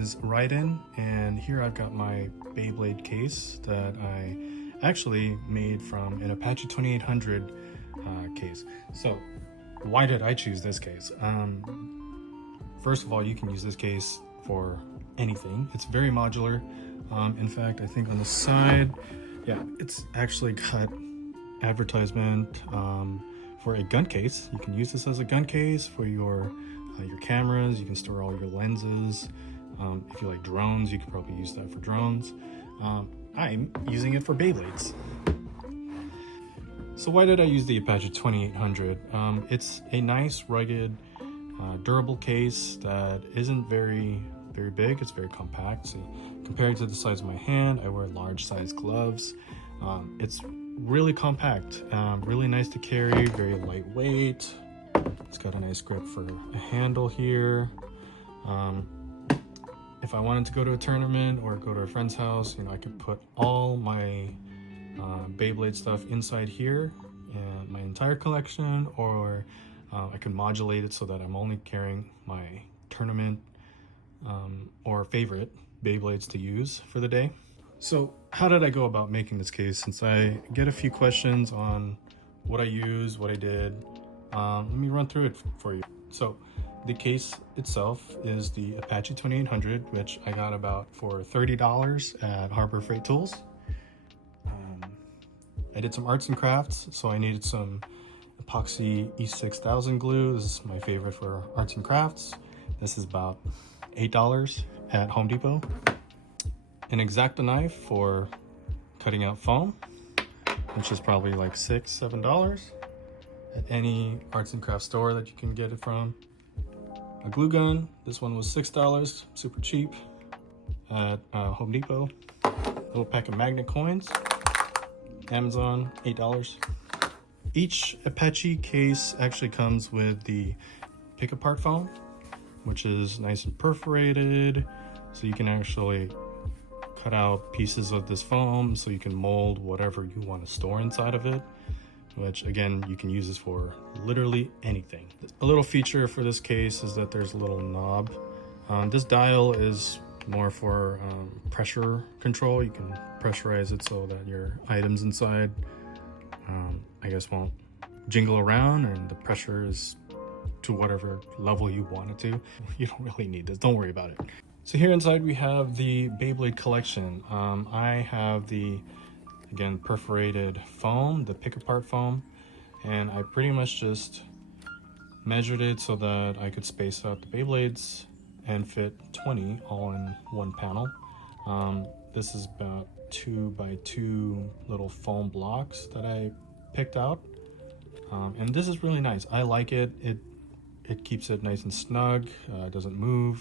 is Raiden, and here I've got my Beyblade case that I actually made from an Apache 2800 case. So why did I choose this case? First of all, you can use this case for anything. It's very modular. In fact, I think on the side, yeah, it's actually got advertisement for a gun case. You can use this as a gun case for your cameras. You can store all your lenses. If you like drones, you could probably use that for drones. I'm using it for Beyblades. So why did I use the Apache 2800? It's a nice, rugged, durable case that isn't very big. It's very compact. See, compared to the size of my hand, I wear large size gloves. It's really compact, really nice to carry, very lightweight. It's got a nice grip for a handle here. If I wanted to go to a tournament or go to a friend's house, I could put all my Beyblade stuff inside here, and my entire collection, or I can modulate it so that I'm only carrying my tournament or favorite Beyblades to use for the day. So how did I go about making this case? Since I get a few questions on what I used, what I did, let me run through it for you. So the case itself is the Apache 2800, which I got about for $30 at Harbor Freight Tools. I did some arts and crafts, so I needed some epoxy E6000 glue. This is my favorite for arts and crafts. This is about $8 at Home Depot. An X-Acto knife for cutting out foam, which is probably like $6-7 at any arts and crafts store that you can get it from. A glue gun, this one was $6, super cheap at Home Depot. A little pack of magnet coins, Amazon, $8. Each Apache case actually comes with the pick-apart foam, which is nice and perforated, so you can actually cut out pieces of this foam so you can mold whatever you want to store inside of it, which again, you can use this for literally anything. A little feature for this case is that there's a little knob. This dial is more for pressure control. You can pressurize it so that your items inside, I guess, won't jingle around, and the pressure is to whatever level you want it to. You don't really need this, don't worry about it. So here inside we have the Beyblade collection. I have the, again, perforated foam, the pick-apart foam, and I pretty much just measured it so that I could space out the Beyblades and fit 20 all in one panel. This is about 2x2 little foam blocks that I picked out, and this is really nice. I like it. It keeps it nice and snug, it doesn't move,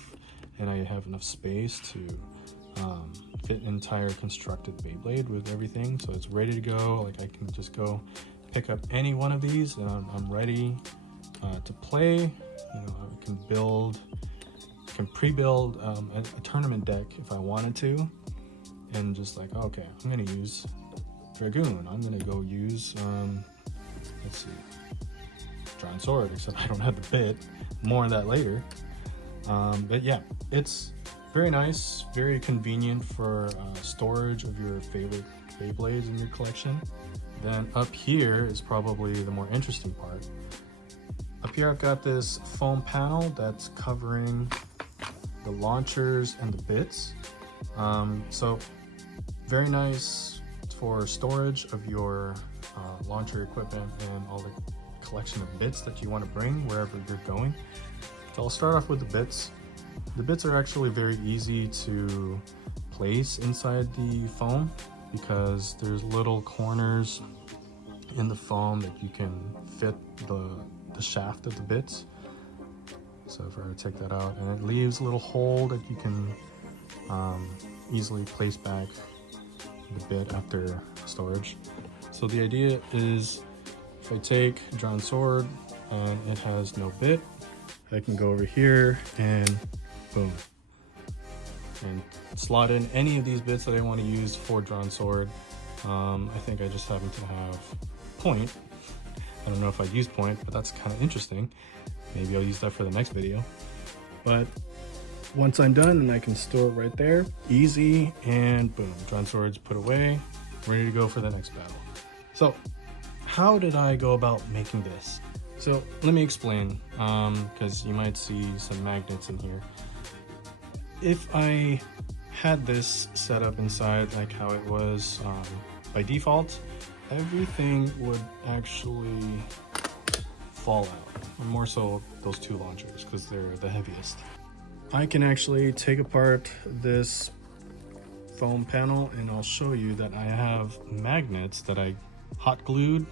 and I have enough space to fit an entire constructed Beyblade with everything, so it's ready to go. Like, I can just go pick up any one of these and I'm ready to play. I can pre-build a tournament deck if I wanted to, and just like, okay, I'm gonna use Dragoon, I'm gonna go use let's see, Giant Sword, except I don't have the bit. More on that later. But yeah, it's very nice, very convenient for storage of your favorite Beyblades in your collection. Then up here is probably the more interesting part. Up here I've got this foam panel that's covering the launchers and the bits. So very nice for storage of your launcher equipment and all the collection of bits that you want to bring wherever you're going. So I'll start off with the bits. The bits are actually very easy to place inside the foam because there's little corners in the foam that you can fit the shaft of the bits. So if I were to take that out, and it leaves a little hole that you can easily place back the bit after storage. So the idea is, if I take Drawn Sword and it has no bit, I can go over here and boom, and slot in any of these bits that I want to use for Drawn Sword. I think I just happen to have point. I don't know if I'd use point, but that's kind of interesting. Maybe I'll use that for the next video. But once I'm done, and I can store it right there. Easy, and boom, drawn swords put away, ready to go for the next battle. So how did I go about making this? So let me explain, because you might see some magnets in here. If I had this set up inside like how it was by default, everything would actually fall out, or more so those two launchers, because they're the heaviest. I can actually take apart this foam panel, and I'll show you that I have magnets that I hot glued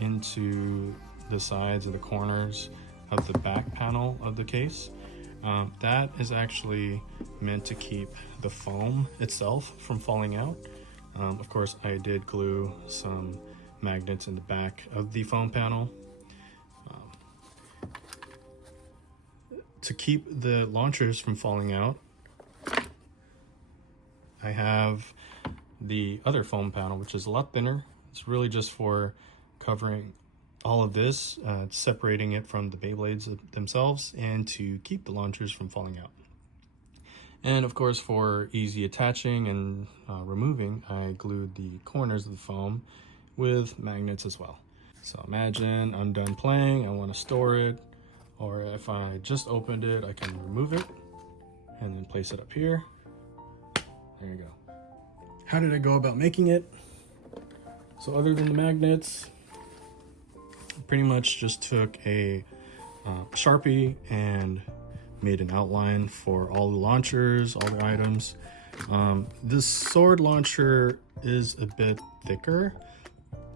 into the sides of the corners of the back panel of the case. That is actually meant to keep the foam itself from falling out. Of course, I did glue some magnets in the back of the foam panel to keep the launchers from falling out. I have the other foam panel, which is a lot thinner. It's really just for covering all of this, separating it from the Beyblades themselves, and to keep the launchers from falling out. And of course, for easy attaching and removing, I glued the corners of the foam with magnets as well. So imagine I'm done playing, I want to store it, or if I just opened it, I can remove it and then place it up here. There you go. How did I go about making it? So other than the magnets, pretty much just took a Sharpie and made an outline for all the launchers, all the items. This sword launcher is a bit thicker,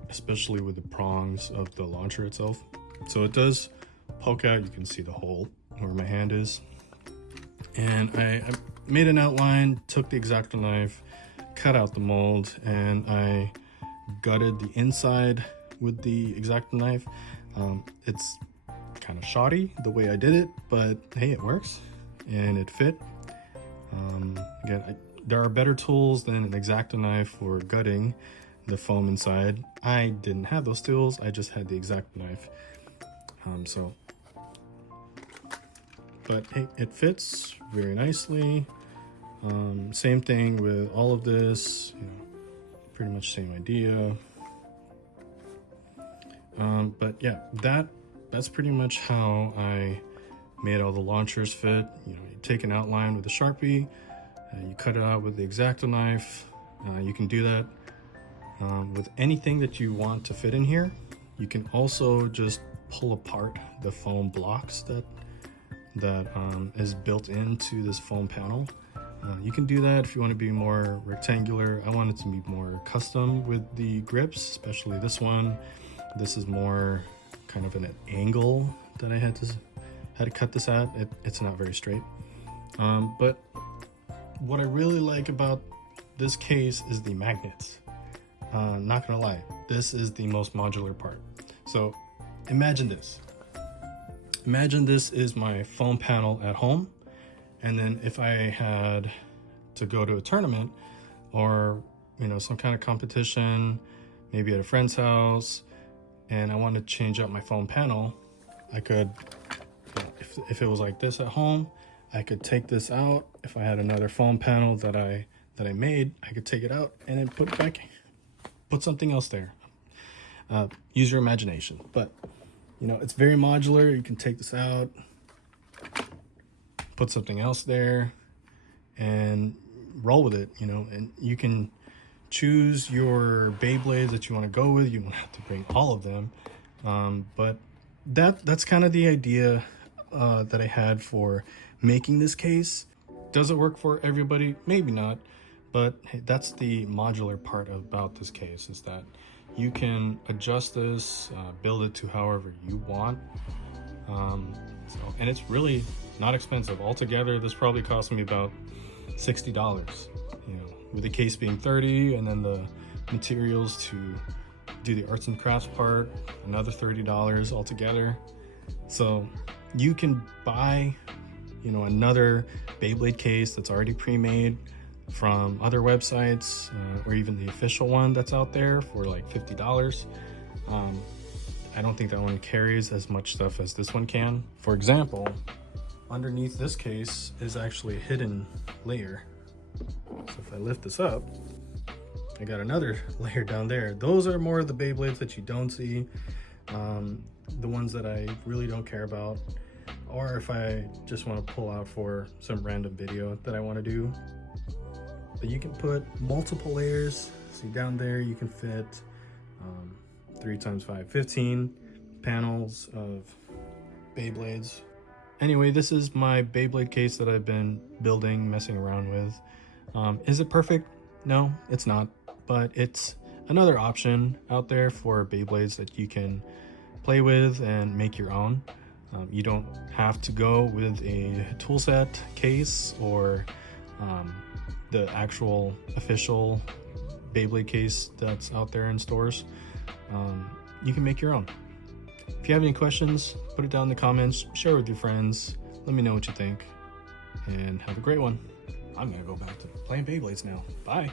especially with the prongs of the launcher itself. So it does poke out. You can see the hole where my hand is. And I made an outline, took the X-Acto knife, cut out the mold, and I gutted the inside with the X-Acto knife. It's kind of shoddy the way I did it, but hey, it works and it fit. Again, there are better tools than an X-Acto knife for gutting the foam inside. I didn't have those tools, I just had the X-Acto knife. But hey, it fits very nicely. Same thing with all of this, pretty much same idea. But yeah, that's pretty much how I made all the launchers fit. You take an outline with a Sharpie, you cut it out with the X-Acto knife. You can do that with anything that you want to fit in here. You can also just pull apart the foam blocks that is built into this foam panel. You can do that if you want to be more rectangular. I want it to be more custom with the grips, especially this one. This is more kind of an angle that I had to cut this at. It's not very straight. But what I really like about this case is the magnets. Not gonna lie, this is the most modular part. So imagine this. Imagine this is my foam panel at home, and then if I had to go to a tournament or some kind of competition, maybe at a friend's house, and I want to change out my foam panel, I could, if it was like this at home, I could take this out. If I had another foam panel that I made, I could take it out and then put it back, put something else there. Use your imagination, but it's very modular. You can take this out, put something else there, and roll with it, and you can choose your Beyblades that you want to go with. You don't have to bring all of them, but that's kind of the idea that I had for making this case. Does it work for everybody? Maybe not, but hey, that's the modular part about this case, is that you can adjust this, build it to however you want. And it's really not expensive. Altogether, this probably cost me about $60, with the case being $30, and then the materials to do the arts and crafts part, another $30 altogether. So you can buy, another Beyblade case that's already pre-made from other websites, or even the official one that's out there for like $50. I don't think that one carries as much stuff as this one can. For example, underneath this case is actually a hidden layer. So if I lift this up, I got another layer down there. Those are more of the Beyblades that you don't see, the ones that I really don't care about, or if I just want to pull out for some random video that I want to do. But you can put multiple layers. See down there, you can fit 3 x 5, 15 panels of Beyblades. Anyway, this is my Beyblade case that I've been building, messing around with. Is it perfect? No, it's not, but it's another option out there for Beyblades that you can play with and make your own. You don't have to go with a tool set case or the actual official Beyblade case that's out there in stores. You can make your own. If you have any questions, put it down in the comments, share with your friends, let me know what you think, and have a great one. I'm gonna go back to playing Beyblades now. Bye.